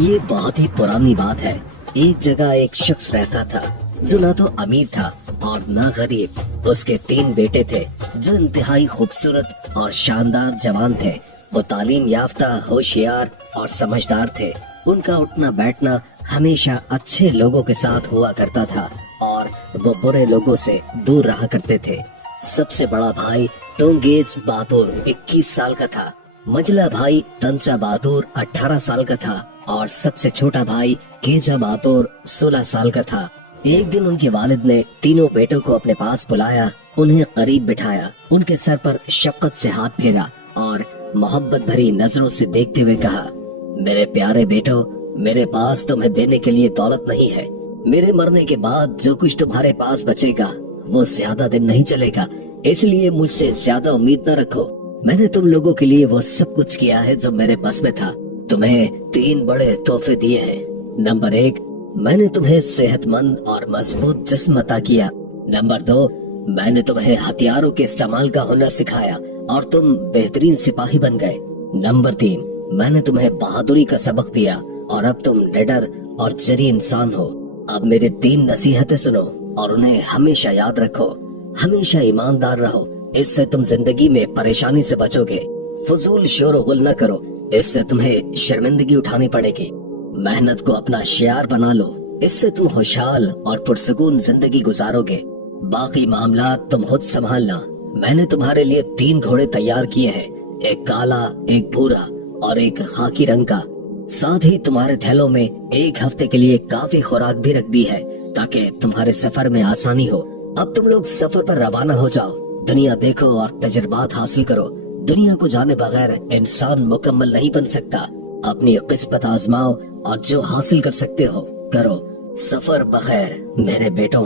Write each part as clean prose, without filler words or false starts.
ये बहुत ही पुरानी बात है। एक जगह एक शख्स रहता था जो ना तो अमीर था और ना गरीब। उसके 3 बेटे थे जो इंतहाई खूबसूरत और शानदार जवान थे। वो तालीम याफ्ता, होशियार और समझदार थे। उनका उठना बैठना हमेशा अच्छे लोगों के साथ हुआ करता था और वो बुरे लोगों से दूर रहा करते थे। सबसे बड़ा भाई तोंगेज बहादुर 21 साल का था। मझला भाई तंचा बहादुर 18 साल का था और सबसे छोटा भाई केजा बहादुर 16 साल का था। एक दिन उनके वालिद ने तीनों बेटों को अपने पास बुलाया, उन्हें करीब बिठाया, उनके सर पर शफकत से हाथ फेरा और मोहब्बत भरी नजरों से देखते हुए कहा, मेरे प्यारे बेटो, मेरे पास तुम्हें देने के लिए दौलत नहीं है। मेरे मरने के बाद जो कुछ तुम्हारे पास बचेगा वो ज्यादा दिन नहीं चलेगा, इसलिए मुझसे ज्यादा उम्मीद न रखो। मैंने तुम लोगों के लिए वो सब कुछ किया है जो मेरे बस में था। तुम्हें 3 बड़े तोहफे दिए हैं। नंबर 1, मैंने तुम्हें सेहतमंद और मजबूत जिस्म अता किया। नंबर 2, मैंने तुम्हें हथियारों के इस्तेमाल का हुनर सिखाया और तुम बेहतरीन सिपाही बन गए। नंबर 3, मैंने तुम्हें बहादुरी का सबक दिया और अब तुम निडर और जरी इंसान हो। अब मेरे 3 नसीहतें सुनो और उन्हें हमेशा याद रखो। हमेशा ईमानदार रहो, इससे तुम जिंदगी में परेशानी से बचोगे। फजूल शोर गुल न करो, इससे तुम्हें शर्मिंदगी उठानी पड़ेगी। मेहनत को अपना शियार बना लो, इससे तुम खुशहाल और पुरसुकून जिंदगी गुजारोगे। बाकी मामला तुम खुद संभालना। मैंने तुम्हारे लिए 3 घोड़े तैयार किए हैं, एक काला, एक भूरा और एक खाकी रंग का। साथ ही तुम्हारे थैलों में 1 हफ्ते के लिए काफी खुराक भी रख दी है ताकि तुम्हारे सफर में आसानी हो। अब तुम लोग सफर पर रवाना हो जाओ। दुनिया देखो और तजुर्बात हासिल करो। दुनिया को जाने बगैर इंसान मुकम्मल नहीं बन सकता। अपनी किस्मत आजमाओ और जो हासिल कर सकते हो करो। सफर बखैर मेरे बेटों।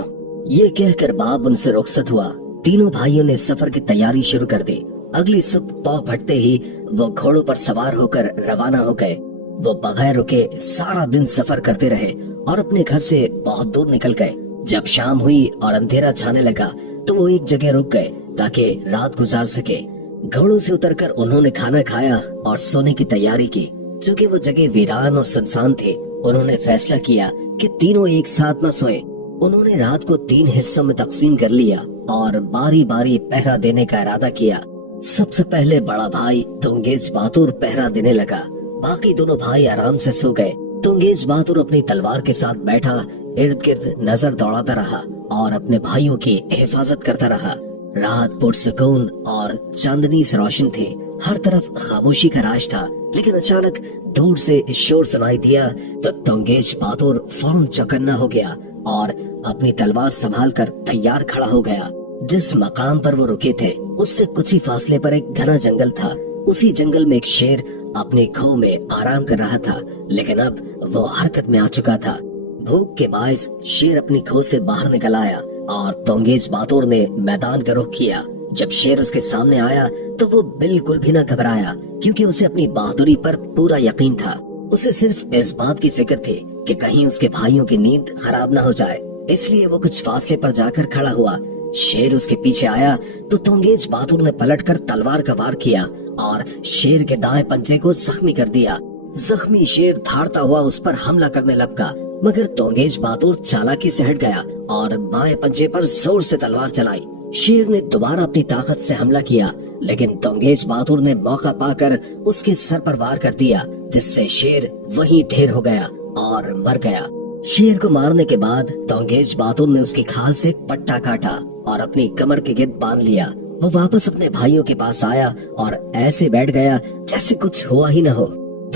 ये कहकर बाप उनसे रुखसत हुआ। तीनों भाइयों ने सफर की तैयारी शुरू कर दी। अगली सुबह पाँव फटते ही वो घोड़ों पर सवार होकर रवाना हो गए। वो बगैर रुके सारा दिन सफर करते रहे और अपने घर से बहुत दूर निकल गए। जब शाम हुई और अंधेरा छाने लगा तो वो एक जगह रुक गए ताकि रात गुजार सके। घोड़ों से उतरकर उन्होंने खाना खाया और सोने की तैयारी की। चूँकि वो जगह वीरान और सुनसान थी, उन्होंने फैसला किया कि तीनों एक साथ न सोए। उन्होंने रात को 3 हिस्सों में तकसीम कर लिया और बारी बारी पहरा देने का इरादा किया। सबसे पहले बड़ा भाई तोंगेज बहादुर पहरा देने लगा। बाकी दोनों भाई आराम से सो गए। तोंगेज बहादुर अपनी तलवार के साथ बैठा इर्द गिर्द नजर दौड़ाता रहा और अपने भाइयों की हिफाजत करता रहा। रात पुरसुकून और चांदनी से रोशन थी। हर तरफ खामोशी का राज था, लेकिन अचानक दूर से शोर सुनाई दिया तो तोंगेज बहादुर फौरन चौकन्ना हो गया और अपनी तलवार संभाल कर तैयार खड़ा हो गया। जिस मकाम पर वो रुके थे उससे कुछ ही फासले पर एक घना जंगल था। उसी जंगल में एक शेर अपने खो में आराम कर रहा था, लेकिन अब वो हरकत में आ चुका था। भूख के बायस शेर अपनी खो से बाहर निकल आया और तोंगेज बहादुर ने मैदान का रुख किया। जब शेर उसके सामने आया तो वो बिल्कुल भी न घबराया, क्योंकि उसे अपनी बहादुरी पर पूरा यकीन था। उसे सिर्फ इस बात की फिक्र थी कि कहीं उसके भाइयों की नींद खराब न हो जाए, इसलिए वो कुछ फासले पर जाकर खड़ा हुआ। शेर उसके पीछे आया तो तोंगेज बहादुर ने पलटकर तलवार का वार किया और शेर के दाएं पंजे को जख्मी कर दिया। जख्मी शेर धाड़ता हुआ उस पर हमला करने लगा, मगर तोंगेज बहादुर चालाकी से हट गया और बाएं पंजे पर जोर से तलवार चलाई। शेर ने दोबारा अपनी ताकत से हमला किया, लेकिन तोंगेज बहादुर ने मौका पाकर उसके सर पर वार कर दिया, जिससे शेर वहीं ढेर हो गया और मर गया। शेर को मारने के बाद तोंगेज बहादुर ने उसकी खाल से एक पट्टा काटा और अपनी कमर के गिर्द बांध लिया। वो वापस अपने भाइयों के पास आया और ऐसे बैठ गया जैसे कुछ हुआ ही न हो।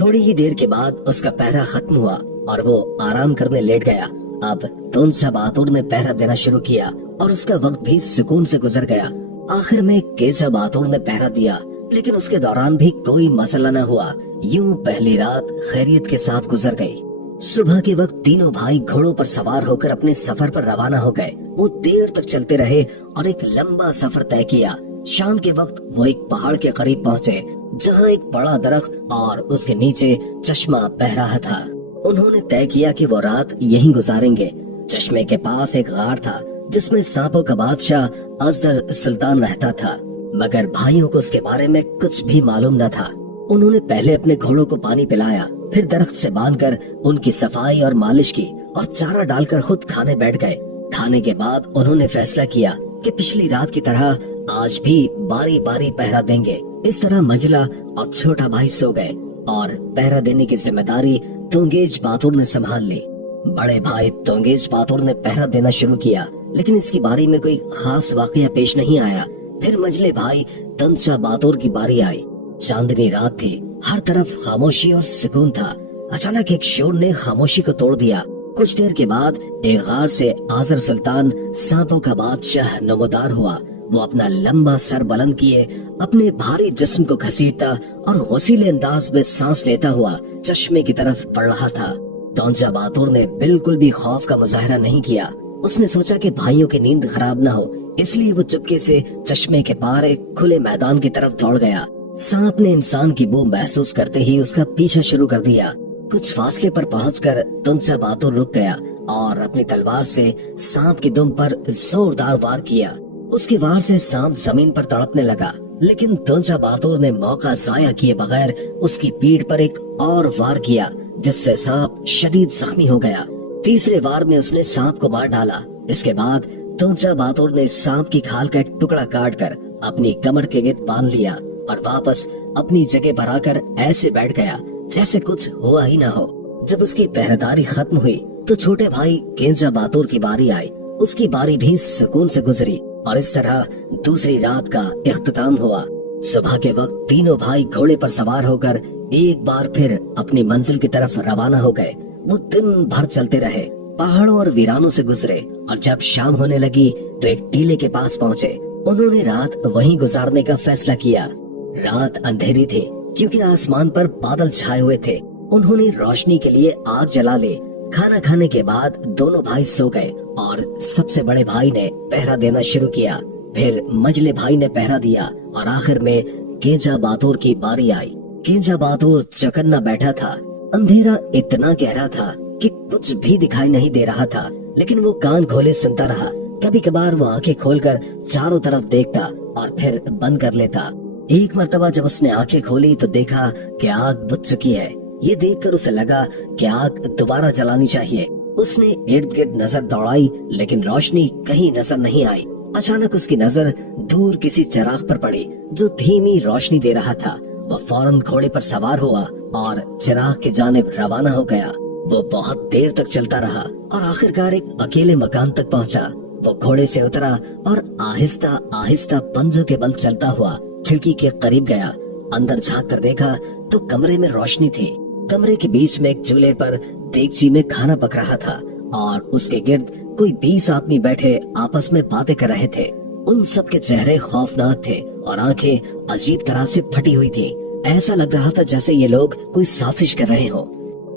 थोड़ी ही देर के बाद उसका पहरा खत्म हुआ और वो आराम करने लेट गया। अब तोंसा बहादुर ने पहरा देना शुरू किया और उसका वक्त भी सुकून से गुजर गया। आखिर में केजा बहादुर ने पहरा दिया, लेकिन उसके दौरान भी कोई मसला न हुआ। यूं पहली रात खैरियत के साथ गुजर गई। सुबह के वक्त तीनों भाई घोड़ों पर सवार होकर अपने सफर पर रवाना हो गए। वो देर तक चलते रहे और एक लंबा सफर तय किया। शाम के वक्त वो एक पहाड़ के करीब पहुँचे, जहाँ एक बड़ा दरख्त और उसके नीचे चश्मा बह रहा था। उन्होंने तय किया कि वो रात यहीं गुजारेंगे। चश्मे के पास एक गार था जिसमें सांपों का बादशाह अजदर सुल्तान रहता था, मगर भाइयों को उसके बारे में कुछ भी मालूम न था। उन्होंने पहले अपने घोड़ों को पानी पिलाया फिर दरख्त से बांधकर उनकी सफाई और मालिश की और चारा डालकर खुद खाने बैठ गए। खाने के बाद उन्होंने फैसला किया कि पिछली रात की तरह आज भी बारी बारी पहरा देंगे। इस तरह मंजिला और छोटा भाई सो गए और पहरा देने की जिम्मेदारी तुंगेज बहादुर ने संभाल ली। बड़े भाई तुंगेज बहादुर ने पहरा देना शुरू किया, लेकिन इसकी बारी में कोई खास वाकया पेश नहीं आया। फिर मंझले भाई तंचा बहादुर की बारी आई। चांदनी रात थी, हर तरफ खामोशी और सुकून था। अचानक एक शोर ने खामोशी को तोड़ दिया। कुछ देर के बाद एक गार से आजर सुल्तान सांपों का बादशाह नमोदार हुआ। वो अपना लंबा सर बुलंद किए अपने भारी जिस्म को घसीटता और गसीले अंदाज में सांस लेता हुआ चश्मे की तरफ बढ़ रहा था। तंचा बहादुर ने बिल्कुल भी खौफ का मुजाहरा नहीं किया। उसने सोचा कि भाइयों की नींद खराब न हो, इसलिए वो चुपके से चश्मे के पार एक खुले मैदान की तरफ दौड़ गया। सांप ने इंसान की बू महसूस करते ही उसका पीछा शुरू कर दिया। कुछ फासले पर पहुंचकर तंचा बहादुर रुक गया और अपनी तलवार से सांप की दुम पर जोरदार वार किया। उसके वार से सांप जमीन पर तड़पने लगा, लेकिन तंचा बहादुर ने मौका जाया किए बगैर उसकी पीठ पर एक और वार किया, जिससे सांप शदीद जख्मी हो गया। तीसरे वार में उसने सांप को मार डाला। इसके बाद तंचा बहादुर ने सांप की खाल का एक टुकड़ा काटकर अपनी कमर के गिर्द बांध लिया और वापस अपनी जगह पर आकर ऐसे बैठ गया जैसे कुछ हुआ ही ना हो। जब उसकी पहरेदारी खत्म हुई तो छोटे भाई केंजा बहादुर की बारी आई। उसकी बारी भी सुकून से गुजरी और इस तरह दूसरी रात का इख्तिताम हुआ। सुबह के वक्त तीनों भाई घोड़े पर सवार होकर एक बार फिर अपनी मंजिल की तरफ रवाना हो गए। वो दिन भर चलते रहे, पहाड़ों और वीरानों से गुजरे और जब शाम होने लगी तो एक टीले के पास पहुँचे। उन्होंने रात वहीं गुजारने का फैसला किया। रात अंधेरी थी क्योंकि आसमान पर बादल छाए हुए थे। उन्होंने रोशनी के लिए आग जला ली। खाना खाने के बाद दोनों भाई सो गए और सबसे बड़े भाई ने पहरा देना शुरू किया। फिर मंझले भाई ने पहरा दिया और आखिर में केंजा बहादुर की बारी आई। केंजा बहादुर चौकन्ना बैठा था। अंधेरा इतना गहरा था कि कुछ भी दिखाई नहीं दे रहा था, लेकिन वो कान खोले सुनता रहा। कभी कभार वो आंखें खोलकर चारों तरफ देखता और फिर बंद कर लेता। एक मर्तबा जब उसने आंखें खोली तो देखा कि आग बुझ चुकी है। ये देखकर उसे लगा कि आग दोबारा जलानी चाहिए। उसने इर्द गिर्द नजर दौड़ाई, लेकिन रोशनी कहीं नजर नहीं आई। अचानक उसकी नजर दूर किसी चिराग पर पड़ी जो धीमी रोशनी दे रहा था। वह फौरन घोड़े पर सवार हुआ और चिराग के जानिब रवाना हो गया। वो बहुत देर तक चलता रहा और आखिरकार एक अकेले मकान तक पहुंचा। वो घोड़े से उतरा और आहिस्ता आहिस्ता पंजों के बल चलता हुआ खिड़की के करीब गया। अंदर झांक कर देखा तो कमरे में रोशनी थी। कमरे के बीच में एक चूल्हे पर देगची में खाना पक रहा था और उसके गिर्द कोई 20 आदमी बैठे आपस में बातें कर रहे थे। उन सब के चेहरे खौफनाक थे और आंखें अजीब तरह से फटी हुई थी। ऐसा लग रहा था जैसे ये लोग कोई साजिश कर रहे हो।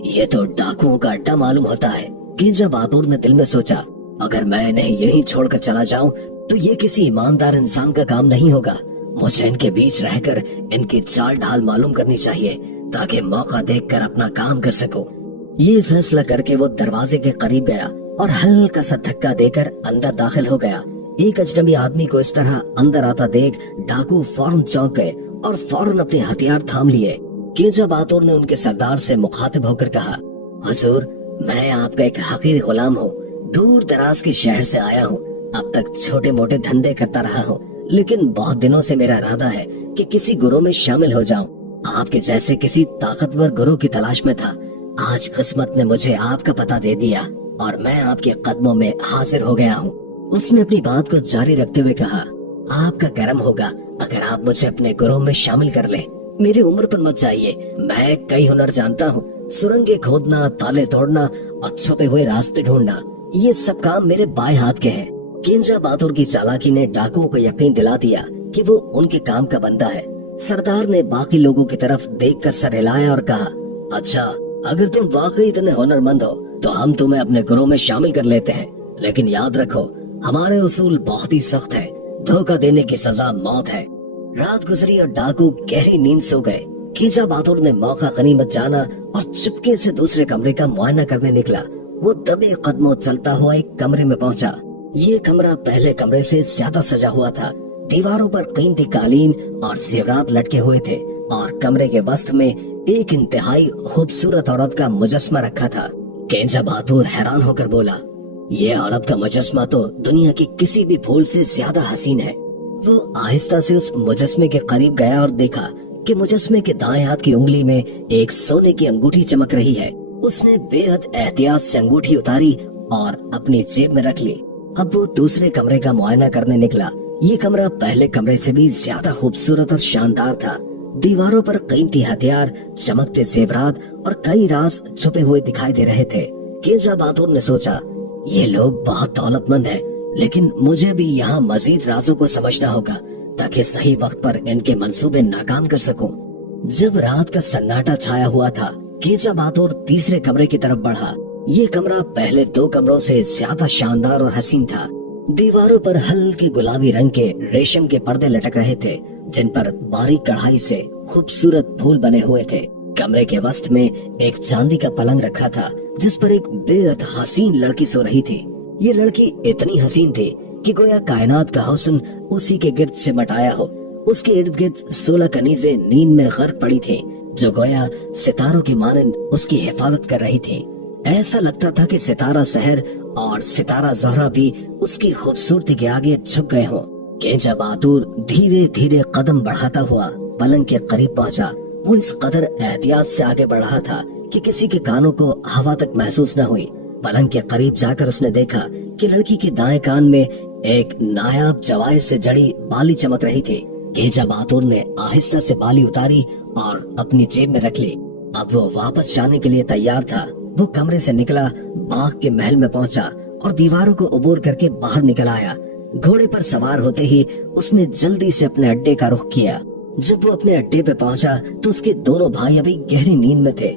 ये तो डाकुओं का अड्डा मालूम होता है। केंजा बहादुर ने दिल में सोचा, अगर मैं इन्हें यहीं छोड़कर चला जाऊं तो ये किसी ईमानदार इंसान का काम नहीं होगा। मुझे इनके बीच रहकर इनकी चाल ढाल मालूम करनी चाहिए ताकि मौका देखकर अपना काम कर सकूं। ये फैसला करके वो दरवाजे के करीब गया और हल्का सा धक्का देकर अंदर दाखिल हो गया। एक अजनबी आदमी को इस तरह अंदर आता देख डाकू फौरन चौंक गए और फौरन अपने हथियार थाम लिए। केंजा बहादुर ने उनके सरदार से मुखातिब होकर कहा, हुजूर, मैं आपका एक हकीर गुलाम हूँ। दूर दराज के शहर से आया हूँ। अब तक छोटे मोटे धंधे करता रहा हूँ, लेकिन बहुत दिनों से मेरा इरादा है कि किसी गुरु में शामिल हो जाऊं। आपके जैसे किसी ताकतवर गुरु की तलाश में था। आज किस्मत ने मुझे आपका पता दे दिया और मैं आपके कदमों में हाजिर हो गया हूँ। उसने अपनी बात को जारी रखते हुए कहा, आपका करम होगा अगर आप मुझे अपने गुरु में शामिल कर लें। मेरी उम्र पर मत जाइए। मैं कई हुनर जानता हूँ। सुरंगें खोदना, ताले तोड़ना और छुपे हुए रास्ते ढूंढना, ये सब काम मेरे बाएं हाथ के हैं। केंजा बहादुर की चालाकी ने डाकुओं को यकीन दिला दिया कि वो उनके काम का बंदा है। सरदार ने बाकी लोगों की तरफ देखकर सर हिलाया और कहा, अच्छा, अगर तुम वाकई इतने हुनरमंद हो तो हम तुम्हें अपने गुरु में शामिल कर लेते हैं, लेकिन याद रखो हमारे उसूल बहुत ही सख्त है। धोखा देने की सजा मौत है। रात गुजरी और डाकू गहरी नींद सो गए। केंजा बहादुर ने मौका गनीमत जाना और चुपके से दूसरे कमरे का मुआयना करने निकला। वो दबे कदमों चलता हुआ एक कमरे में पहुंचा। ये कमरा पहले कमरे से ज्यादा सजा हुआ था। दीवारों पर कीमती कालीन और जेवरात लटके हुए थे। और कमरे के वस्त में एक इंतहाई खूबसूरत औरत का मुजस्मा रखा था। केंजा बहादुर हैरान होकर बोला, ये औरत का मुजस्मा तो दुनिया की किसी भी फूल से ज्यादा हसीन है। वो आहिस्ता से उस मुजस्मे के करीब गया और देखा कि मुजस्मे के दाएं हाथ की उंगली में एक सोने की अंगूठी चमक रही है। उसने बेहद एहतियात से अंगूठी उतारी और अपनी जेब में रख ली। अब वो दूसरे कमरे का मुआयना करने निकला। ये कमरा पहले कमरे से भी ज्यादा खूबसूरत और शानदार था। दीवारों पर कीमती हथियार, चमकते जेवरात और कई राज छुपे हुए दिखाई दे रहे थे। केंजा बहादुर ने सोचा, ये लोग बहुत दौलतमंद हैं, लेकिन मुझे भी यहाँ मजीद राजों को समझना होगा ताकि सही वक्त पर इनके मंसूबे नाकाम कर सकूं। जब रात का सन्नाटा छाया हुआ था, केंजा बहादुर तीसरे कमरे की तरफ बढ़ा। ये कमरा पहले दो कमरों से ज्यादा शानदार और हसीन था। दीवारों पर हल्के गुलाबी रंग के रेशम के पर्दे लटक रहे थे, जिन पर बारीक कढ़ाई से खूबसूरत फूल बने हुए थे। कमरे के वस्त में एक चांदी का पलंग रखा था, जिस पर एक बेहद हसीन लड़की सो रही थी। ये लड़की इतनी हसीन थी कि गोया कायनात का हुस्न उसी के गिर्द सिमटाया हो। उसके इर्द गिर्द 16 कनीजें नींद में गर्क पड़ी थी, जो गोया सितारों की मानंद उसकी हिफाजत कर रही थी। ऐसा लगता था कि सितारा शहर और सितारा ज़हरा भी उसकी खूबसूरती के आगे झुक गए हों। केंजा बहादुर धीरे धीरे कदम बढ़ाता हुआ पलंग के करीब पहुंचा। वो इस कदर एहतियात से आगे बढ़ रहा था कि किसी के कानों को हवा तक महसूस न हुई। पलंग के करीब जाकर उसने देखा कि लड़की के दाएं कान में एक नायाब जवाहिर से जड़ी बाली चमक रही थी। केंजा बहादुर ने आहिस्ता से बाली उतारी और अपनी जेब में रख ली। अब वो वापस जाने के लिए तैयार था। वो कमरे से निकला, बाग के महल में पहुंचा और दीवारों को उबूर करके बाहर निकल आया। घोड़े पर सवार होते ही उसने जल्दी से अपने अड्डे का रुख किया। जब वो अपने अड्डे पे पहुंचा तो उसके दोनों भाई अभी गहरी नींद में थे।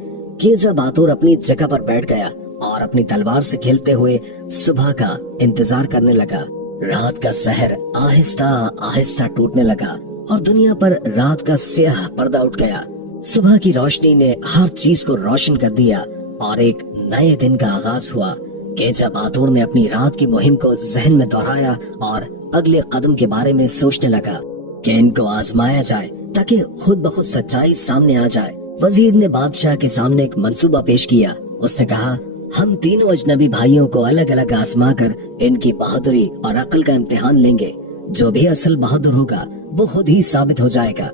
केंजा बहादुर अपनी जगह पर बैठ गया और अपनी तलवार से खेलते हुए सुबह का इंतजार करने लगा। रात का सहर आहिस्ता आहिस्ता टूटने लगा और दुनिया पर रात का स्याह पर्दा उठ गया। सुबह की रोशनी ने हर चीज को रोशन कर दिया और एक नए दिन का आगाज हुआ। केंजा बहादुर ने अपनी रात की मुहिम को जहन में दोहराया और अगले कदम के बारे में सोचने लगा कि इनको आजमाया जाए ताकि खुद ब खुद सच्चाई सामने आ जाए। वजीर ने बादशाह के सामने एक मंसूबा पेश किया। उसने कहा, हम तीनों अजनबी भाइयों को अलग अलग आजमा कर इनकी बहादुरी और अक्ल का इम्तिहान लेंगे। जो भी असल बहादुर होगा वो खुद ही साबित हो जाएगा।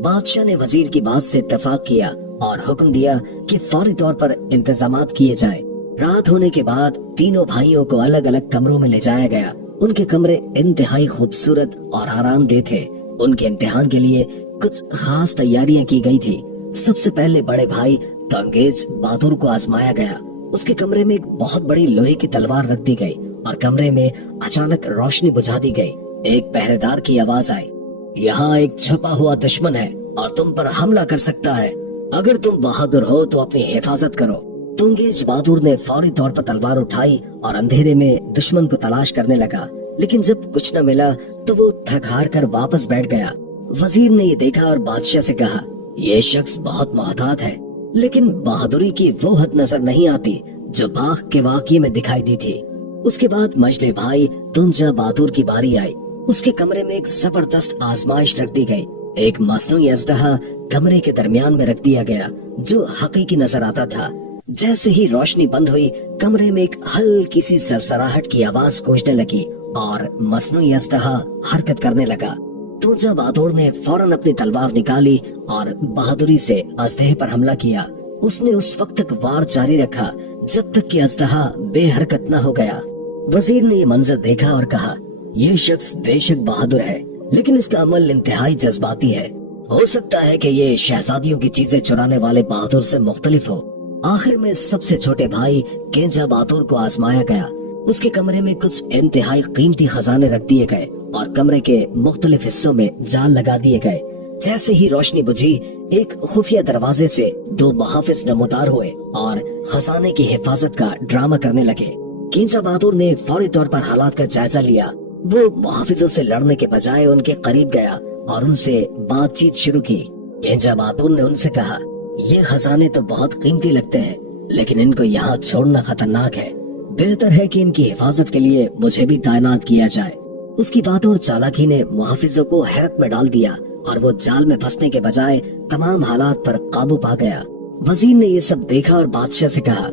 बादशाह ने वजीर की बात से इत्तेफाक किया और हुक्म दिया कि फौरी तौर पर इंतजामात किए जाएं। रात होने के बाद तीनों भाइयों को अलग अलग कमरों में ले जाया गया। उनके कमरे इंतहाई खूबसूरत और आरामदेह थे। उनके इम्तिहान के लिए कुछ खास तैयारियां की गई थी। सबसे पहले बड़े भाई तंगेज बहादुर को आजमाया गया। उसके कमरे में एक बहुत बड़ी लोहे की तलवार रख दी गई और कमरे में अचानक रोशनी बुझा दी गई। एक पहरेदार की आवाज आई, यहाँ एक छुपा हुआ दुश्मन है और तुम पर हमला कर सकता है। अगर तुम बहादुर हो तो अपनी हिफाजत करो। तुंगेज बहादुर ने फौरी तौर पर तलवार उठाई और अंधेरे में दुश्मन को तलाश करने लगा, लेकिन जब कुछ न मिला तो वो थक हार कर वापस बैठ गया। वजीर ने ये देखा और बादशाह से कहा, ये शख्स बहुत मोहतात है, लेकिन बहादुरी की वो हद नजर नहीं आती जो बाग के वाकये में दिखाई दी थी। उसके बाद मजले भाई तुंजा बहादुर की बारी आई। उसके कमरे में एक जबरदस्त आजमाइश रख दी गई। एक मसनूई अजदहा कमरे के दरमियान में रख दिया गया जो हकीकी नजर आता था। जैसे ही रोशनी बंद हुई, कमरे में एक हल्की सी सरसराहट की आवाज गूंजने लगी और मसनूई अजदहा हरकत करने लगा। तुंजा बहादुर ने फौरन अपनी तलवार निकाली और बहादुरी से अजदहे पर हमला किया। उसने उस वक्त तक वार जारी रखा जब तक कि अजदहा बेहरकत न हो गया। वजीर ने ये मंजर देखा और कहा, ये शख्स बेशक बहादुर है, लेकिन इसका अमल इंतहाई जज्बाती है। हो सकता है कि ये शहजादियों की चीजें चुराने वाले बहादुर से मुख्तलिफ हो। आखिर में सबसे छोटे भाई केंजा बहादुर को आजमाया गया। उसके कमरे में कुछ इंतहाई कीमती खजाने रख दिए गए और कमरे के मुख्तलिफ हिस्सों में जाल लगा दिए गए। जैसे ही रोशनी बुझी, एक खुफिया दरवाजे से दो मुहाफिज नमोदार हुए और खजाने की हिफाजत का ड्रामा करने लगे। केंजा बहादुर ने फौरी तौर पर हालात का जायजा लिया। वो मुहाफिजों से लड़ने के बजाय उनके करीब गया और उनसे बातचीत शुरू की। केंजा बहादुर ने उनसे कहा, ये खजाने तो बहुत कीमती लगते हैं, लेकिन इनको यहाँ छोड़ना खतरनाक है। बेहतर है कि इनकी हिफाजत के लिए मुझे भी तैनात किया जाए। उसकी बात और चालाकी ने मुहाफिजों को हैरत में डाल दिया और वो जाल में फंसने के बजाय तमाम हालात पर काबू पा गया। वजीर ने ये सब देखा और बादशाह से कहा,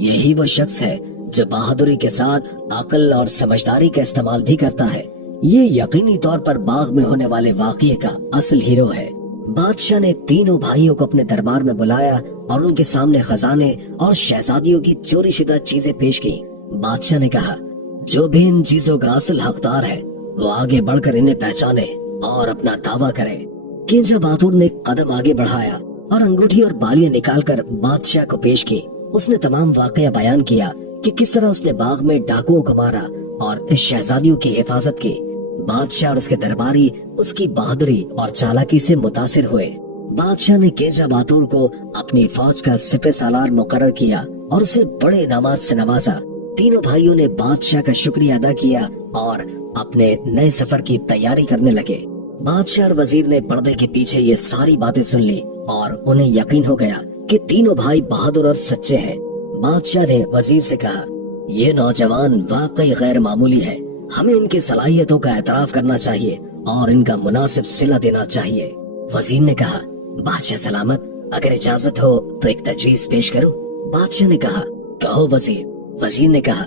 यही वो शख्स है जो बहादुरी के साथ अक्ल और समझदारी का इस्तेमाल भी करता है। ये यकीनी तौर पर बाग में होने वाले वाक़ये का असल हीरो है। बादशाह ने तीनों भाइयों को अपने दरबार में बुलाया और उनके सामने खजाने और शहजादियों की चोरी शुदा चीजें पेश की। बादशाह ने कहा, जो भी इन चीजों का असल हकदार है वो आगे बढ़कर इन्हें पहचाने और अपना दावा करे। किंजा बहादुर ने एक कदम आगे बढ़ाया और अंगूठी और बालियां निकालकर बादशाह को पेश की। उसने तमाम वाकया बयान किया कि किस तरह उसने बाग में डाकुओं को मारा और इस शहजादियों की हिफाजत की। बादशाह और उसके दरबारी उसकी बहादुरी और चालाकी से मुतासिर हुए। बादशाह ने किंजा बहादुर को अपनी फौज का सिपह सालार मुकर्रर किया और उसे बड़े इनामात से नवाजा। तीनों भाइयों ने बादशाह का शुक्रिया अदा किया और अपने नए सफर की तैयारी करने लगे। बादशाह और वजीर ने पर्दे के पीछे ये सारी बातें सुन ली और उन्हें यकीन हो गया कि तीनों भाई बहादुर और सच्चे हैं। बादशाह ने वजीर से कहा, ये नौजवान वाकई गैर मामूली है, हमें इनकी सलाहियतों का एतराफ करना चाहिए और इनका मुनासिब सिला देना चाहिए। वजीर ने कहा, बादशाह सलामत, अगर इजाजत हो तो एक तजवीज पेश करूं। बादशाह ने कहा, कहो वजीर। वजीर ने कहा,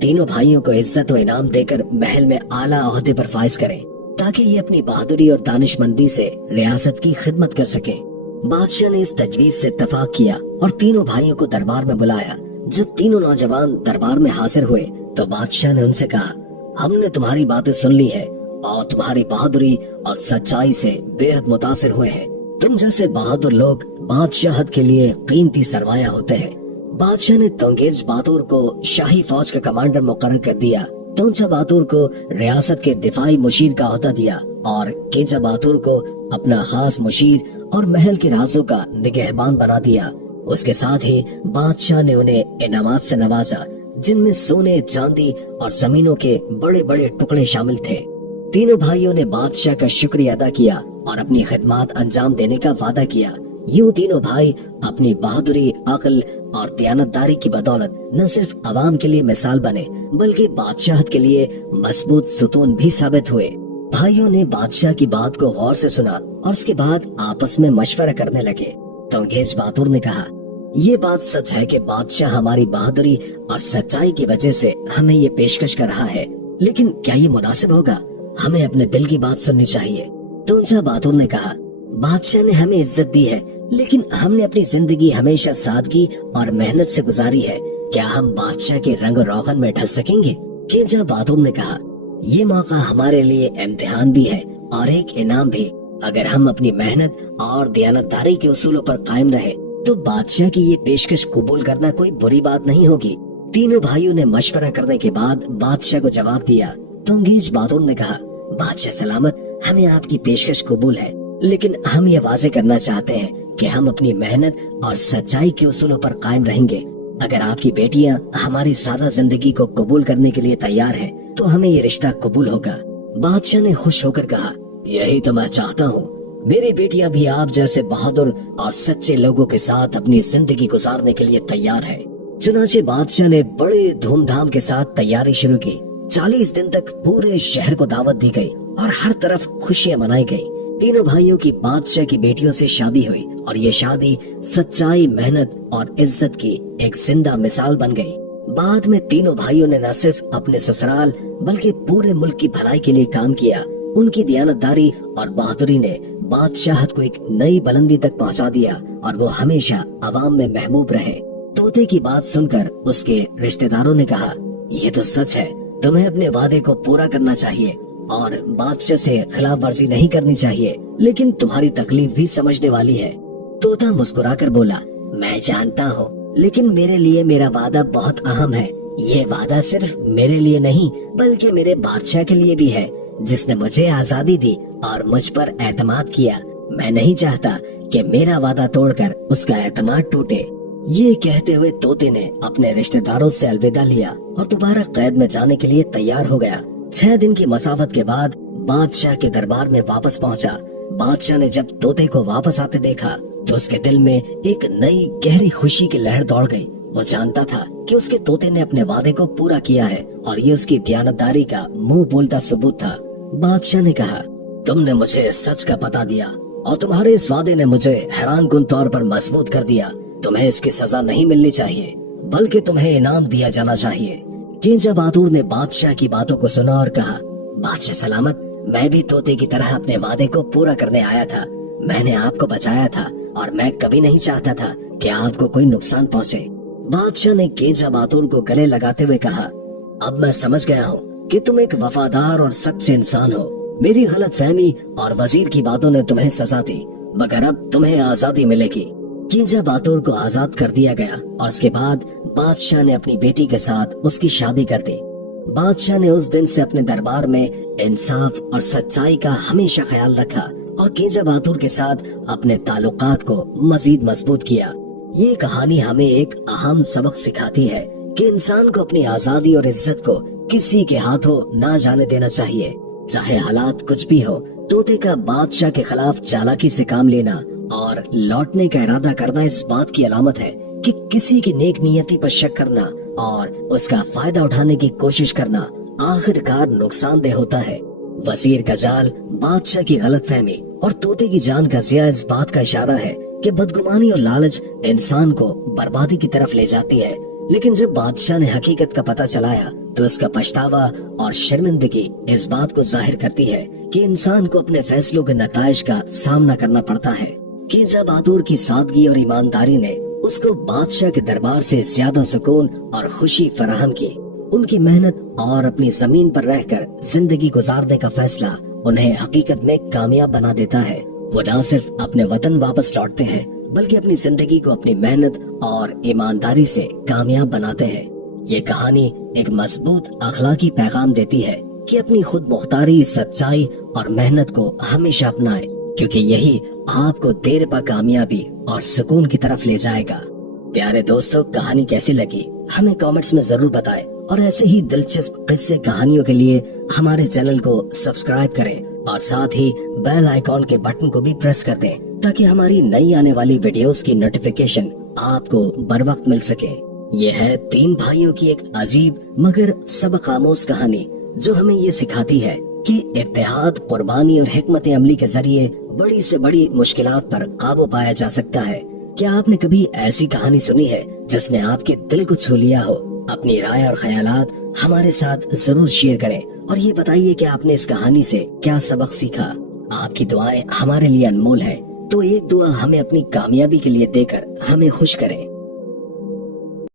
तीनों भाइयों को इज्जत और इनाम देकर महल में आला ओहदे पर फाइज करें ताकि ये अपनी बहादुरी और दानिशमंदी से रियासत की खिदमत कर सके। बादशाह ने इस तजवीज से इत्तफाक किया और तीनों भाइयों को दरबार में बुलाया। जब तीनों नौजवान दरबार में हाजिर हुए तो बादशाह ने उनसे कहा, हमने तुम्हारी बातें सुन ली है और तुम्हारी बहादुरी और सच्चाई से बेहद मुतासिर हुए हैं। तुम जैसे बहादुर लोग बादशाहत के लिए कीमती सरमाया होते हैं। बादशाह ने तोंगेज बहादुर को शाही फौज का कमांडर मुकर्रर कर दिया। तोंचा बहादुर को रियासत के दिफाई मुशीर का ओहदा दिया और किंजा बहादुर को अपना खास मुशीर और महल के राजों का निगहबान बना दिया। उसके साथ ही बादशाह ने उन्हें इनामात से नवाजा, जिनमें सोने, चांदी और जमीनों के बड़े बड़े टुकड़े शामिल थे। तीनों भाइयों ने बादशाह का शुक्रिया अदा किया और अपनी खिदमत अंजाम देने का वादा किया। यूं तीनों भाई अपनी बहादुरी, अक्ल और दयानतदारी की बदौलत न सिर्फ अवाम के लिए मिसाल बने बल्कि बादशाहत के लिए मजबूत सुतून भी साबित हुए। भाइयों ने बादशाह की बात को गौर से सुना और उसके बाद आपस में मशवरा करने लगे। तोंगेज बहादुर ने कहा, ये बात सच है कि बादशाह हमारी बहादुरी और सच्चाई की वजह से हमें ये पेशकश कर रहा है, लेकिन क्या ये मुनासिब होगा? हमें अपने दिल की बात सुननी चाहिए। तोंचा बहादुर ने कहा, बादशाह ने हमें इज्जत दी है, लेकिन हमने अपनी जिंदगी हमेशा सादगी और मेहनत से गुजारी है। क्या हम बादशाह के रंग रोगन में ढल सकेंगे? किंजा बहादुर ने कहा, ये मौका हमारे लिए इम्तिहान भी है और एक इनाम भी। अगर हम अपनी मेहनत और दयानतदारी के उसूलों पर कायम रहे तो बादशाह की ये पेशकश कबूल करना कोई बुरी बात नहीं होगी। तीनों भाइयों ने मशवरा करने के बाद बादशाह को जवाब दिया। तोंगेज बहादुर ने कहा, बादशाह सलामत, हमें आपकी पेशकश कबूल है, लेकिन हम ये वाजे करना चाहते हैं कि हम अपनी मेहनत और सच्चाई के उसूलों पर कायम रहेंगे। अगर आपकी बेटियां हमारी सादा जिंदगी को कबूल करने के लिए तैयार हैं, तो हमें ये रिश्ता कबूल होगा। बादशाह ने खुश होकर कहा, यही तो मैं चाहता हूँ। मेरी बेटियां भी आप जैसे बहादुर और सच्चे लोगों के साथ अपनी जिंदगी गुजारने के लिए तैयार है। चुनाचे बादशाह ने बड़े धूमधाम के साथ तैयारी शुरू की। 40 दिन तक पूरे शहर को दावत दी गई और हर तरफ खुशियां मनाई गई। तीनों भाइयों की बादशाह की बेटियों से शादी हुई और ये शादी सच्चाई, मेहनत और इज्जत की एक जिंदा मिसाल बन गई। बाद में तीनों भाइयों ने न सिर्फ अपने ससुराल बल्कि पूरे मुल्क की भलाई के लिए काम किया। उनकी दयानतदारी और बहादुरी ने बादशाहत को एक नई बुलंदी तक पहुंचा दिया और वो हमेशा अवाम में महबूब रहे। तोते की बात सुनकर उसके रिश्तेदारों ने कहा, ये तो सच है, तुम्हें अपने वादे को पूरा करना चाहिए और बादशाह से खिलाफ वर्जी नहीं करनी चाहिए, लेकिन तुम्हारी तकलीफ भी समझने वाली है। तोता मुस्कुराकर बोला, मैं जानता हूँ, लेकिन मेरे लिए मेरा वादा बहुत अहम है। ये वादा सिर्फ मेरे लिए नहीं बल्कि मेरे बादशाह के लिए भी है, जिसने मुझे आजादी दी और मुझ पर एतमाद किया। मैं नहीं चाहता कि मेरा वादा तोड़कर उसका एतमाद टूटे। ये कहते हुए तोते ने अपने रिश्तेदारों से अलविदा लिया और दोबारा कैद में जाने के लिए तैयार हो गया। 6 दिन की मसाफत के बाद बादशाह के दरबार में वापस पहुंचा। बादशाह ने जब तोते को वापस आते देखा तो उसके दिल में एक नई गहरी खुशी की लहर दौड़ गई। वो जानता था कि उसके तोते ने अपने वादे को पूरा किया है और ये उसकी दयानतदारी का मुंह बोलता सबूत था। बादशाह ने कहा, तुमने मुझे सच का पता दिया और तुम्हारे इस वादे ने मुझे हैरान कुन तौर पर मजबूत कर दिया। तुम्हें इसकी सजा नहीं मिलनी चाहिए, बल्कि तुम्हें इनाम दिया जाना चाहिए। किंजा बहादुर ने बादशाह की बातों को सुना और कहा, बादशाह सलामत, मैं भी तोते की तरह अपने वादे को पूरा करने आया था। मैंने आपको बचाया था और मैं कभी नहीं चाहता था कि आपको कोई नुकसान पहुंचे। बादशाह ने किंजा बहादुर को गले लगाते हुए कहा, अब मैं समझ गया हूँ कि तुम एक वफादार और सच्चे इंसान हो। मेरी गलतफहमी और वजीर की बातों ने तुम्हें सजा दी, मगर अब तुम्हें आजादी मिलेगी। किंजा बहादुर को आजाद कर दिया गया और उसके बाद बादशाह ने अपनी बेटी के साथ उसकी शादी कर दी। बादशाह ने उस दिन से अपने दरबार में इंसाफ और सच्चाई का हमेशा ख्याल रखा और किंजा बहादुर के साथ अपने ताल्लुकात को मजीद मजबूत किया। ये कहानी हमें एक अहम सबक सिखाती है कि इंसान को अपनी आजादी और इज्जत को किसी के हाथों ना जाने देना चाहिए। चाहे हालात कुछ भी हो, तोते का बादशाह के खिलाफ चालाकी से काम लेना और लौटने का इरादा करना इस बात की अलामत है कि किसी की नेक नियति पर शक करना और उसका फायदा उठाने की कोशिश करना आखिरकार नुकसानदेह होता है। वजीर का जाल, बादशाह की गलतफहमी और तोते की जान का ज़िया इस बात का इशारा है कि बदगुमानी और लालच इंसान को बर्बादी की तरफ ले जाती है। लेकिन जब बादशाह ने हकीकत का पता चलाया तो इसका पछतावा और शर्मिंदगी इस बात को जाहिर करती है कि इंसान को अपने फैसलों के नताइज का सामना करना पड़ता है। किंजा बहादुर की सादगी और ईमानदारी ने उसको बादशाह के दरबार से ज्यादा सुकून और खुशी फराहम की। उनकी मेहनत और अपनी जमीन पर रहकर जिंदगी गुजारने का फैसला उन्हें हकीकत में कामयाब बना देता है। वो न सिर्फ अपने वतन वापस लौटते हैं, बल्कि अपनी जिंदगी को अपनी मेहनत और ईमानदारी से कामयाब बनाते हैं। ये कहानी एक मजबूत अखलाकी पैगाम देती है कि अपनी खुद मुख्तारी, सच्चाई और मेहनत को हमेशा अपनाएं, क्योंकि यही आपको देर पा कामयाबी और सुकून की तरफ ले जाएगा। प्यारे दोस्तों, कहानी कैसी लगी हमें कमेंट्स में जरूर बताएं और ऐसे ही दिलचस्प किस्से कहानियों के लिए हमारे चैनल को सब्सक्राइब करें और साथ ही बेल आइकॉन के बटन को भी प्रेस कर दें ताकि हमारी नई आने वाली वीडियोस की नोटिफिकेशन आपको बर वक्त मिल सके। ये है 3 भाइयों की एक अजीब मगर सबक आमोज कहानी जो हमें ये सिखाती है कि इत्तेहाद, कुर्बानी और हिकमत अमली के जरिए बड़ी से बड़ी मुश्किलात पर काबू पाया जा सकता है। क्या आपने कभी ऐसी कहानी सुनी है जिसने आपके दिल को छू लिया हो? अपनी राय और ख्यालात हमारे साथ जरूर शेयर करें और ये बताइए कि आपने इस कहानी से क्या सबक सीखा। आपकी दुआएं हमारे लिए अनमोल है, तो एक दुआ हमें अपनी कामयाबी के लिए देकर हमें खुश करें।